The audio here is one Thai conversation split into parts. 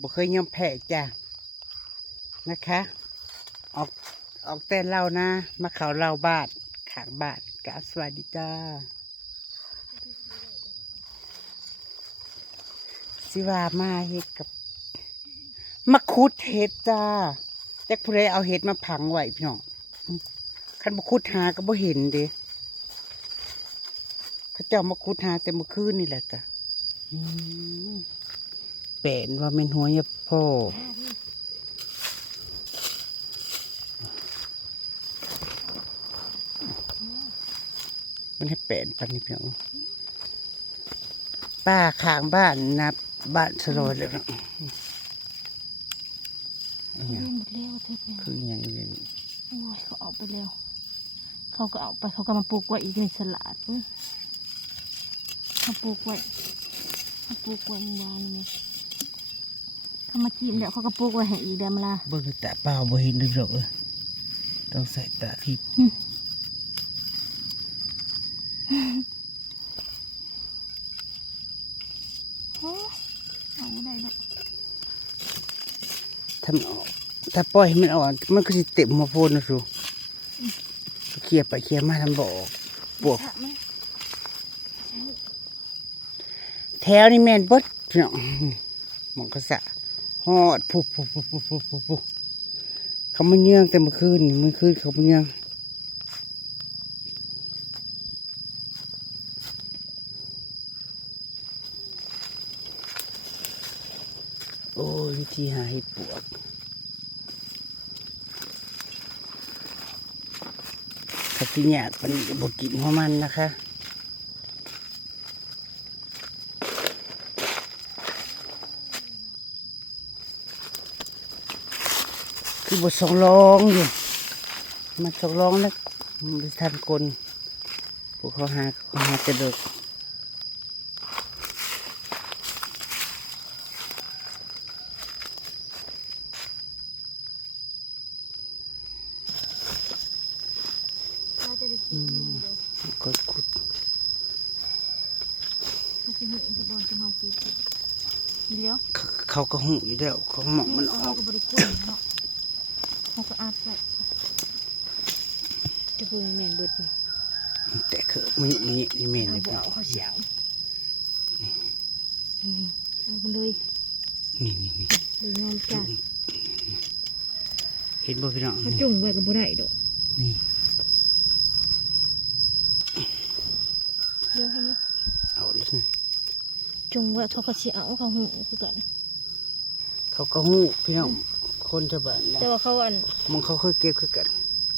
บ่เคยยอมแพ้จ้ะนะคะออกแต่เรานะมาเขาเราบ้านขางบ้านกะสวัสดีจ้าสิว่ามาเฮ็ดกับมะคุดเฮ็ดจ้าจักผู้ใดเอาเฮ็ดมาผังไว้พี่น้องคันมะคุดหาก็บ่เห็นเด้เขาเจ้ามาคุดหาแต่เมื่อคืนนี่แหละจ้ะเป็นว่าเป็นหัวยาพ่อมันให้เป็นปันนี่เพียงป้าข้างบ้านนับบ้านสลอยเลยนะหมดแล้วเธอเป็นคืออย่างนี้โอ้ยเขาเอาไปแล้วเขาก็เอาไปเขาก็มาปลูกไว้อีกในสลัดเขาปลูกไว้ในบ้านนี่เขามาจีบแล้วเขาก็ปลูกไว้ให้อีกเดือนละเบิ่งแต่เปล่าบ่เห็นด้วยหรอกต้องใส่ตาทิพย์เอาไม่ได้เลยทำออกถ้าปล่อยให้มันออกมันก็จะเต็มหัวโพนนะสูเคลียร์ไปเคลียร์มาทำบ่อปวกแถวนี่แม่นบดพี่น้องมองกระสะฮอดพุบเขามาเยื่องแต่เมื่อคืนเขามาเยื่องโอ้ยวิธีหาเห็ดปวกขัดที่เนี่ยมันบกินหัวมันนะคะคือบทสองร้องอยู่มันสองร้องแล้วมันทันคนพวกเขาหาจะเลิกก็ขุดเขาก็หูอยู่แล้วเขาหมอกมันออกเขาก็อาดไว้จะพูดแมนเบิดแต่คือมันนี่เมนเลยเอาเขาเสียงเอาไปเลยนี่เลยยอมจ้ะเห็นบ่พี่น้องจุ่มไว้กับบ่ได้ดอกนี่เดี๋ยวให้เอาเลยจุ่มไว้เขาก็เสียเอาเขาหูคือกันเขาก็หูพี่น้องคนจะบ้านแต่ว่าเขามึงเขาเคยเก็บคือกัน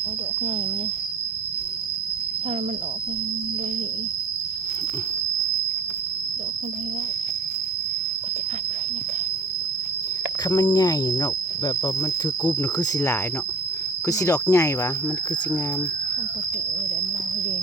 เอาดอกใหญ่มาเลยถ้ามันออกเลยดอกมันไปไว้ก็จะอัดไว้นะคะคำมันใหญ่เนาะแบบว่ามันคือกรุบเนาะคือสีหลายเนาะคือสีดอกใหญ่วะมันคือสีงามทำปกตินี่แหละมันลาให้เด่น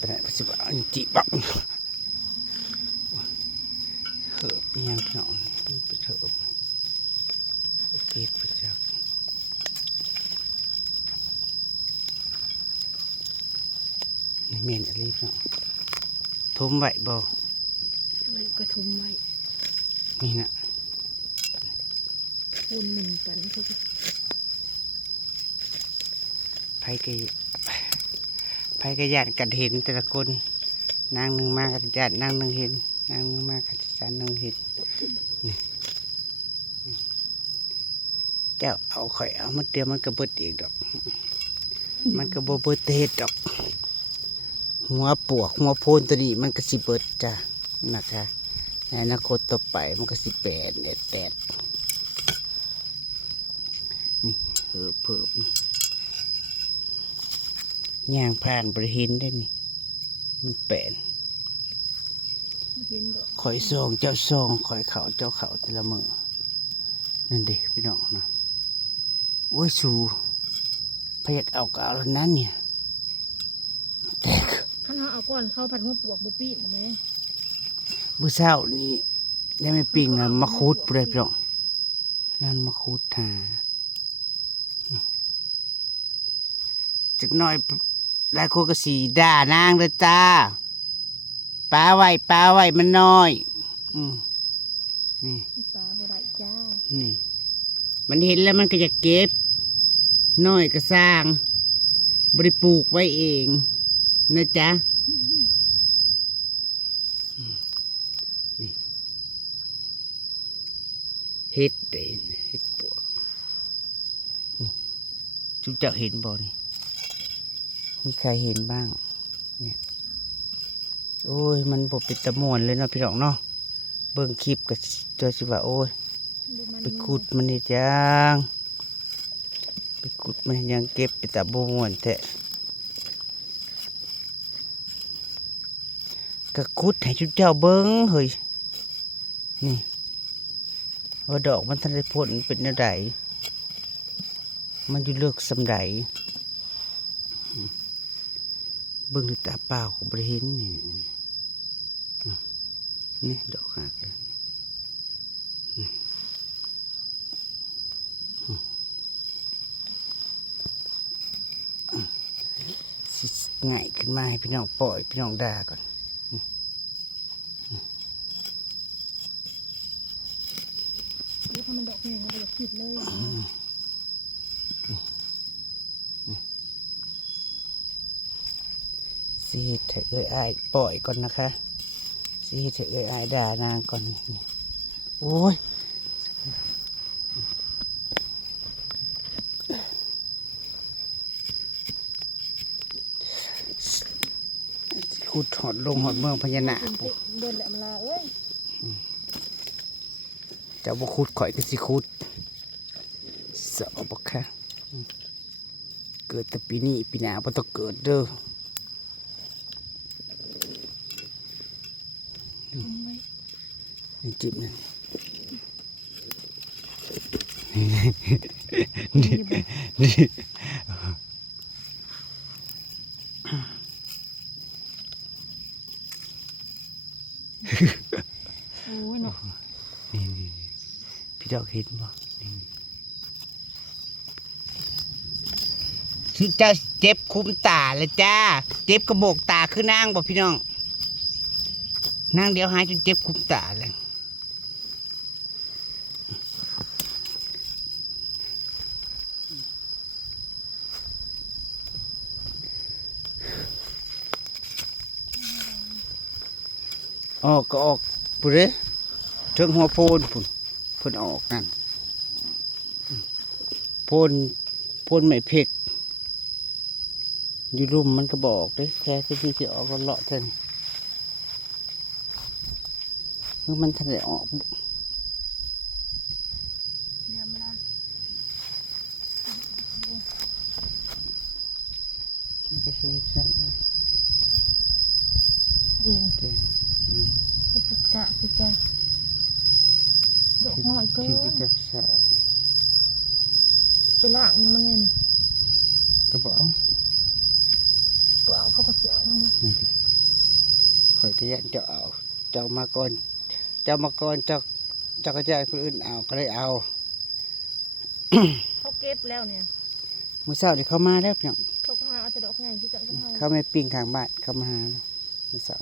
แต่ปัจจุบันจีบังเหอะเป็นยังพี่น้องไปเถอะโอเคไปจักนี่เมนอะไรพี่น้องทมไหวบ่ก็ทุ่มไว้นี่นะวนหมุนกันเขาก็ไผกระยานกันเห็นแต่ละคนนางหนึ่งมากระยานนางหนึ่งเห็นนางหนึ่งมากระยานนางเห็นนี่เจ้าเอาข่อยเอามันเดียวมันกระเบิดอีกดอกมันกระเบิดเห็ดดอกหัวปวกหัวโพนตัวนี้มันก็สิเบิดจ้ะนะคะในอนาคตต่อไปมันก็สิแปดนี่เพิ่มย่างผ่านบริเห็นได้นี่มันแปลนข่อยซองเจ้าซองข่อยเขาเจ้าเขาแต่ละมือนั่นเด็กพี่น้องนะโอ้ยสูพยักเอากาวแล้วนั้นเนี่ยแตกข้างเอาก้อนเข้าผัดหัวปวกบุปี้ไหมบุเศร้านี่ได้ไม่ปิงนะมะคุดเปลือยพี่น้องนั่นมะคุดหา จักหน่อยหลายคนก็สีด่านางเลยจ้าป้าไว้มันน้อยนี่ ปลาบ่ได้จ้า นี่มันเห็นแล้วมันก็จะเก็บน้อยก็สร้างบริปลูกไว้เองนะจ๊ะนี่เห็ดเด่นเห็ดปวกนี่จุ๊บเจ้าเห็นบ่นี่มีใครเห็นบ้างเนี่ยโอ้ยมันบ่เป็นตะมวนเลยเนาะพี่น้องเนาะเบิ่งคลิปก็เจอสิว่าโอ้ยไปขุดมันนี่จังไปขุดมันยังเก็บไปแต่บ่ม่วนแท้ก็ขุดให้ชุดเจ้าเบิ่งเฮ้ยนี่ว่าดอกมันทันได้ผลเป็นแนวใดมันอยู่เลือกสำใดเบิ่งด้วยตาเปล่าก็บ่ได้เห็นนี่นี่ดอกหักเลยสิง่ายขึ้นมาให้พี่น้องปล่อยพี่น้องด่าก่อนนี่ถ้ามันดอกใหญ่ก็บ่อยากคิดเลย สิเฮ็ดให้เอ้ยอายปล่อยก่อนนะคะสิเฮ็ดให้เอ้ยอายด่านางก่อนนี่โอ้ยขุดหอดลงหอดเมืองพญานาค เดินแหลมลาเอ้ย เจ้าบ่ขุดข่อยก็สิขุดสอบบ่ค่ะเกิดแต่ปีนี้ปีหน้าบ่ต้องเกิดเด้อนี่จิ้มนั่นนี่ โอ้ยเนาะ นี่พี่ดอกเห็นบ่นี่ชื่อเจ้าเจ็บคุ้มตาเลยจ้าเจ็บกระโบกตาคือนางบ่พี่น้องนางเดี๋ยวหายจนเจ็บคุ้มตาเลยออกก็ออกปุ่นเลยถึงหัวโพนปุ่นเพิ่นออกนั่นโพนไม่เพ็กอยู่รุมมันก็บอกเด้แค่ที่ที่ออกก็เลาะเท่นคือมันทันได้ออก เดี๋ยวมา มันก็เห็นชัดนะ เด่น เจ้า คือปรึกษาคือใจดอกหอยเกิ ที่ น จะรักษา ไปล้างมันเนี่ย ก็บอก เปล่าเขาก็เสียมันนี่ นี่ดิข่อยก็ยันเจ้าเอาเจ้ามาก่อนเจ้ามาก่อนเจ้าก็จะให้คนอื่นเอาก็เลยเอา เขาเก็บแล้วเนี่ย มื้อเช้าที่เขามาแล้วพี่น้อง เขาก็หาเอาแต่ดอกใหญ่ที่กันเขา เขาไม่ปิ้งข้างบ้านเขามาหาแล้วมื้อเช้า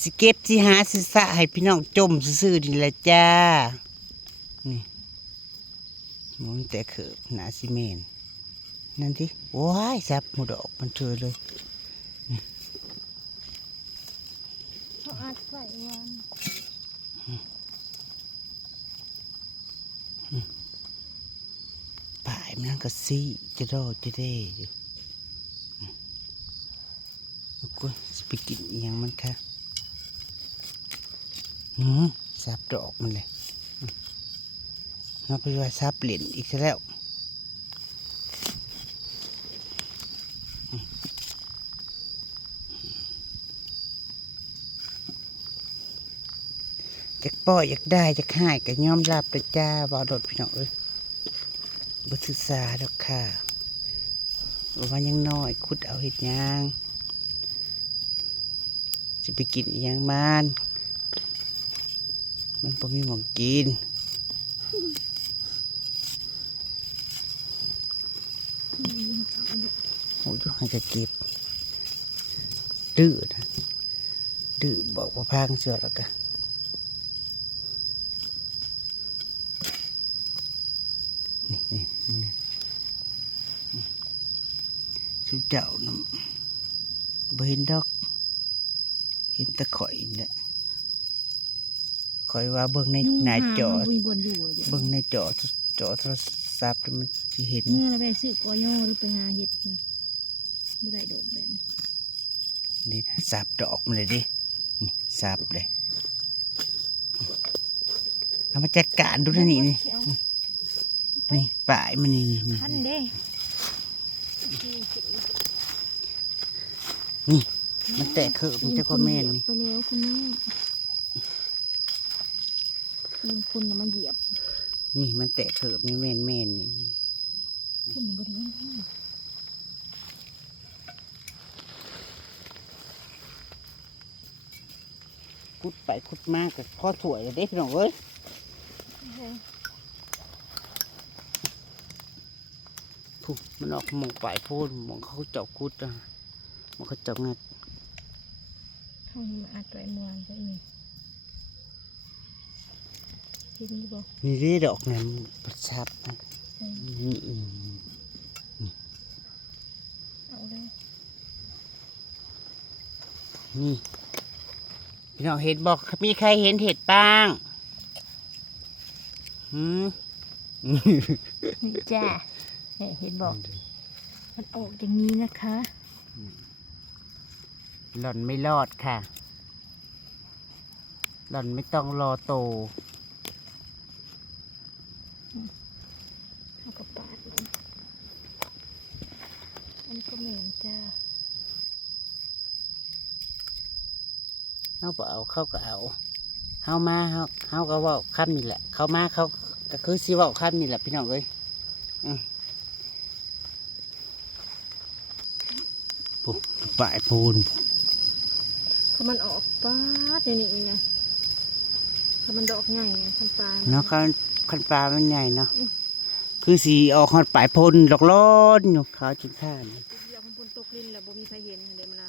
สิเก็บสิหาสิสะให้พี่น้องจมซื่อๆนี่แหละจ้านี่มันแต่เขิบหนาซีเมนต์นั่นที่ว้ายซับหมดดอกมันเจอเลย เขาอัดไว้วัน ป่ายมันก็ซี่จะรอจะได้อยู่กูจะไปกินอหยังมันค่ะซับดอกมันเลยเราไปว่าซับเหรียญอีกแล้วอยากป้อยอยากได้อยากให้ก็ยอมรับเลยจ้าบ่าวโดดพี่น้องเอ้ยบ่ศึกษาดอกค่ะว่ายังน้อยขุดเอาเห็ดหยางจะไปกินอหยังมันบ่มีหมองกิน โอ้ยให้กระเก็บดื้อนะดื้อบอกว่าพางเสือแล้วกันนี่มันนี่สุดเจ้านะบ่เห็นดอกเห็นแตะข่อยเนี่ยข่อยว่าเบิ่งในหน้าจอเบิ่งในจอโทรศัพท์มันจะเห็น เมื่อเราไปซื้อกอยอหรือไปหาเห็ดนะไม่ได้โดดแบบนี้ นี่นะสับดอกมันเลยดินี่สับเลยเอามาจัดการดูนะนี่นี่ป่ายมันนี่ พันเด้ นี่มันแตะเขิบมันจะก็แม่นนี่ ไปแล้วคุณแม่ยิงคุณน่ะมาเหยียบ นี่มันแตะเขิบนี่แม่นนี่ ขึ้นบริเวณนี้ คุดไปคุดมากกับพ่อสวยเลยเด้พี่น้องเอ้ยผู้มันออกมองปลายโพนมองเขาเจาะคุดอ่ะมันเขาเจาะงัด เข้ามาอัดไว้เมื่อวานก็มีเห็นอยู่บ่ นี่เด้ดอกเนี่ยมันประชับนะนี่ เอาเลย นี่พี่น้องเห็นบอกมีใครเห็นเห็ดบ้างนี่จ้าเห็นบอกมันออกอย่างนี้นะคะ หล่อนไม่รอดค่ะหล่อนไม่ต้องรอโต เอากระปาดมันอันก็เหม็นจ้า เขาก็เอาเขาก็เอาเขามาเขาก็เว่าคำนี่แหละเขามาเขาก็คือสิเว่าคำนี่แหละพี่น้องเอ้ยปุ๊บปลายพูน ถ้ามันออกป้าดนี่นี่ไงถ้ามันดอกใหญ่ไงคันปลา เนาะคันปลามันใหญ่เนาะคือสีออกหอดปลายพูนหลอกล้อนอยู่เขาจนท่าน เดี๋ยวมันพ้นตกลิ้นแล้วบ่มีใครเห็นเดี๋ยวมันละ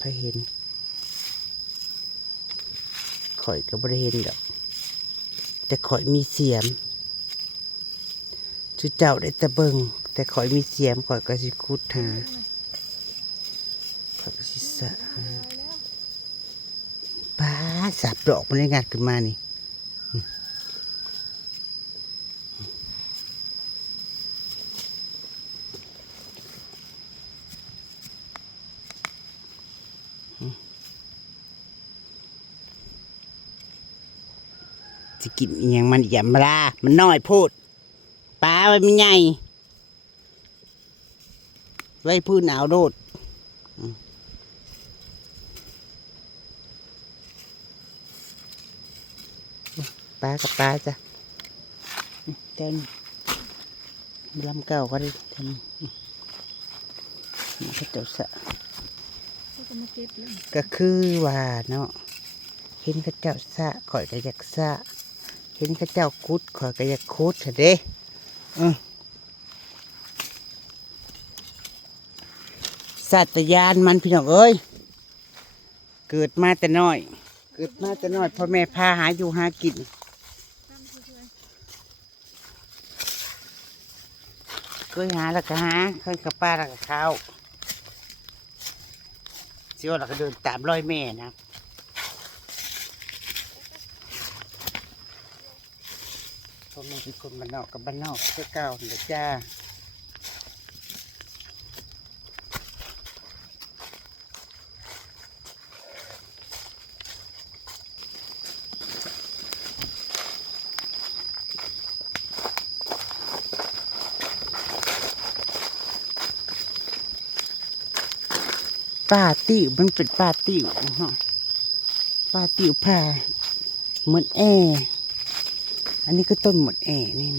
พอเห็นข่อยก็บ่ได้เห็นดอกแต่ข่อยมีเสียมชื่อเจ้าได้แต่เบิงแต่ข่อยมีเสียมข่อยก็สิคุดหาข่อยก็สิสะหาป้าสับดอกมันได้งัดขึ้นมานี่จะกินอหยังมันอย่ามาลามันน้อยพูดปลาไว้มันใหญ่ไว้พื้นหนาวโดดปลากับปลาจ้ะเต้นลำเก่าก็ได้ทำก็เจ้าสะ เขาก็มาเก็บแล้ว ก็คือว่าเนาะเห็นข้าเจ้าสะข่อยก็อยากสะเห็นข้าเจ้าคุดข่อยก็อยากคุดเถอะเด้สัตยานมันพี่น้องเอ้ยเกิดมาแต่น้อยพ่อแม่พาหาอยู่หากินเคยหาแล้วก็หาเคยกับป้าแล้วก็ข้าวเสียวเราก็เดินตามรอยแม่นะพ่อแม่เป็นคนบ้านนอกกับบ้านนอกเก่าเด็กจ้าป้าติ๋วมันเป็นป้าติ๋วฮะป้าติ๋วผ่าเหมือนแออันนี้ก็ต้นหมดแอนี่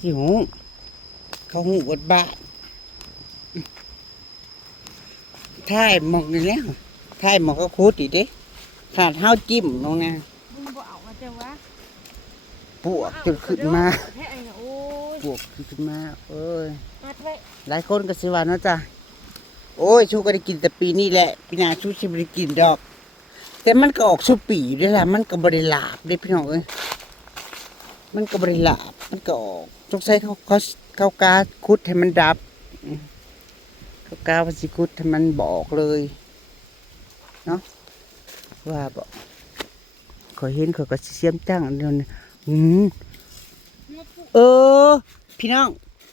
สิหูเขาหูบดบ้านท่ายหมอกนี่แล้วท่ายหมอกก็คุดอีกเด้ขาดเท้าจิ้มลงนะ มึงบ่เอามาเจ้าวะ ปวกจนขึ้นมา แท้ไอ้น่ะโอ้ย ปวกขึ้นมาเอ้ย อัดไว้ หลายคนก็สิว่าเนาะจ้ะโอ้ยชูก็ได้กินแต่ปีนี้แหละปีหน้าชูสิบ่ได้กินดอก แต่มันก็ออกชูปีอยู่ด้วยล่ะมันก็บ่ได้หลาบเด้พี่น้องเอ้ยมันก็บ่ได้หลาบมันก็ออกสงสัยเขากาคุดให้มันดับเขากาว่าสิคุดให้มันบอกเลยเนาะว่าบอกขอยเห็นขอยก็สิเสียมจังอันเดียวนี้เออ พี่น้อง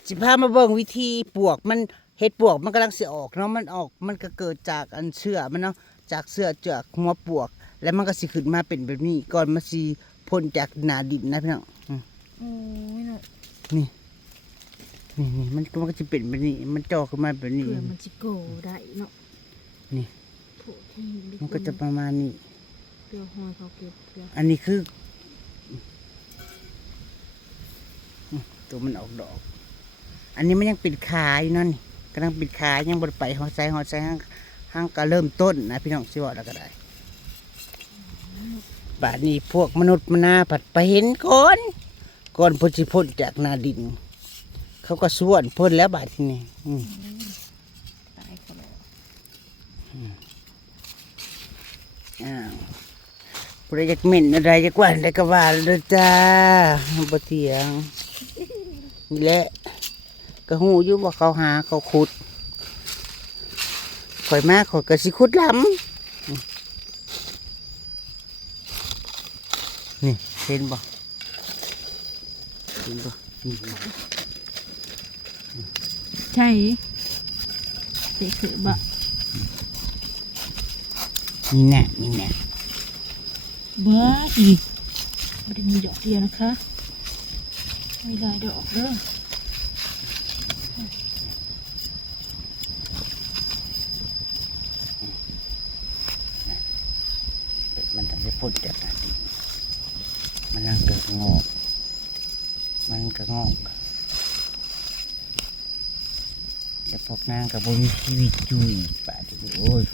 สิพามาเบิ่งวิธีปวกมันเห็ดปวกมันกำลังสิออกเนาะมันออกมันก็เกิดจากอันเชื่อมันเนาะจากเสื้อจากหัวปวก แล้วมันก็สิขึ้นมาเป็นแบบนี้ก่อนมันสิพ่นจากหนาดินนะพี่น้องโอ้ยน่ะ นี่มันก็จะเป็นแบบนี้ มันจ่อขึ้นมาแบบนี้ เผื่อมันสิโกได้เนาะ นี่ โผล่ที่ดิ มันก็จะประมาณนี้ เกลือหอยเขาเก็บเกลือ อันนี้คือตัวมันออกดอก อันนี้มันยังปิดขาอยู่นั่นนี่กำลังปิดขายังบดไปหอดใส่ห้างก็เริ่มต้นนะพี่น้องสิว่าแล้วก็ได้ป่านนี้พวกมนุษย์มนาผัดไปเห็นก่อนพ้นสิพ้นจากนาดิน เขาก็ส่วนพ้นแล้วบาดทีนี้ตายเขาแล้ว ผู้ใดอยากเหม็นอะไรอยากว่าอะไรก็ว่าเลยจ้าบ่เถียงนี่แหละก็หูอยู่ว่าเขาหาเขาขุดข่อยมาข่อยก็สิขุดล้ำนี่เห็นบ่นี่ ใช่เจ๊คือบะ นี่แน่ เบ้ออีกไม่ได้มีดอกเดียวนะคะมีหลายดอกเด้อ มันทำให้พ้นจากนาดินมันนั่งเกิดงอกมันก็งอกแล้วพวกนางกับบ่มีชีวิตอยู่อีกป่าดิโอ้ย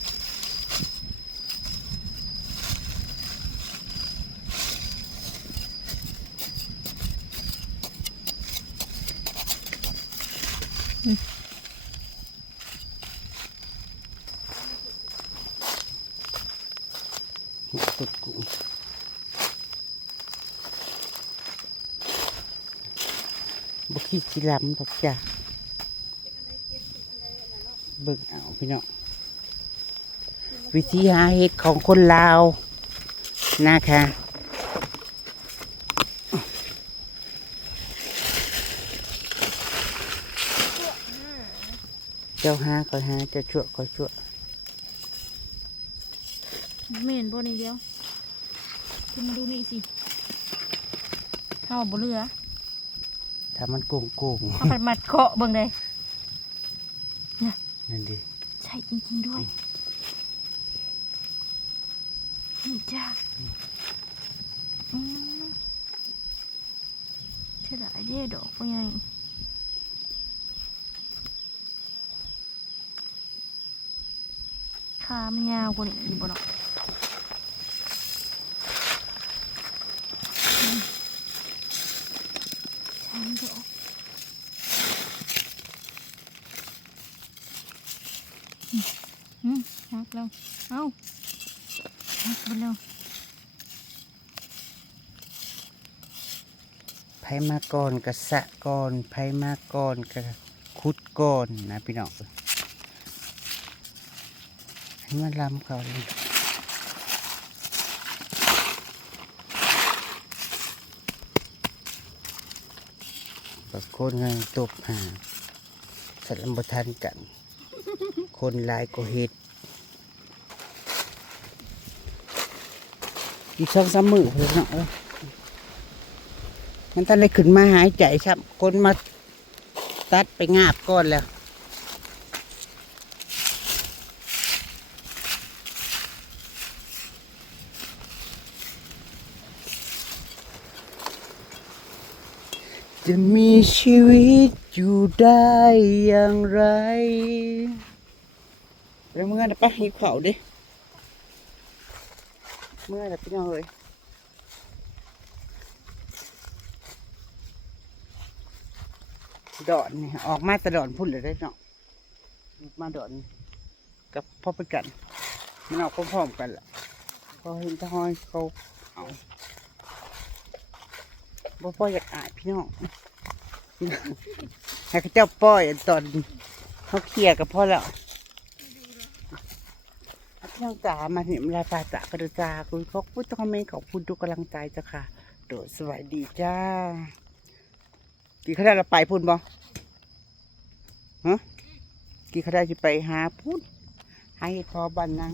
สุดกูบุคิดสิลำดอกจ้ะเบิ่งเอาพี่น้องวิธีหาเห็ดของคนลาวนะคะเจ้าหาคอยหาเจ้าชั่วคอยชั่ว เม่นบ่นี่เดียวขึ้นมาดูนี่สิเข้าบ่เรือ ถ้ามันโกง เอาไปมัดเคาะเบิ่งได้ นั่นดิ ใช่จริงๆด้วยนี่จ้าเท่าไหร่เด้ดอกพวกไงขามันยาวกว่านี้อยู่บ่เนาะใช่ดอกหักแล้วเอ้าหักไปแล้ว ไผมาก่อนกระสะก่อนไผมาก่อนกระคุดก่อนนะพี่น้องให้มันลำเขาเลยบางคนเงินตบหาสัตว์ลำบทันกัน คนหลายก็เฮ็ดอีก2-3 มื้อเลยเนาะงั้นท่านได้ขึ้นมาหายใจครับคนมาตัดไปงาบก่อนแล้ว จะมีชีวิตอยู่ได้อย่างไรไปเมื่อนะปะหิวข้าวดิเมื่อนะพี่น้องเอ้ยดอนนี่ออกมาแต่ดอนพุ่นเลยได้เนาะออกมาดอนกับพ่อไปกันมันออกพร้อมๆกันแหละพอเห็นทหอยเขาเอาบ่พ่ออยากอายพี่น้อง ให้เขาเจ้าป้อยตอนเขาเคลียร์กับพ่อแล้วพี่น้องจ๋ามาเห็นลายปลาจ๋ากระจาคุณขอบคุณทุกคอมเมนต์ขอบคุณทุกกำลังใจจ้ะค่ะโดดสวัสดีจ้ากี่เขาได้เราไปพุ่นบ่ฮะกี่เขาได้จะไปหาพุ่นให้พอบันนัง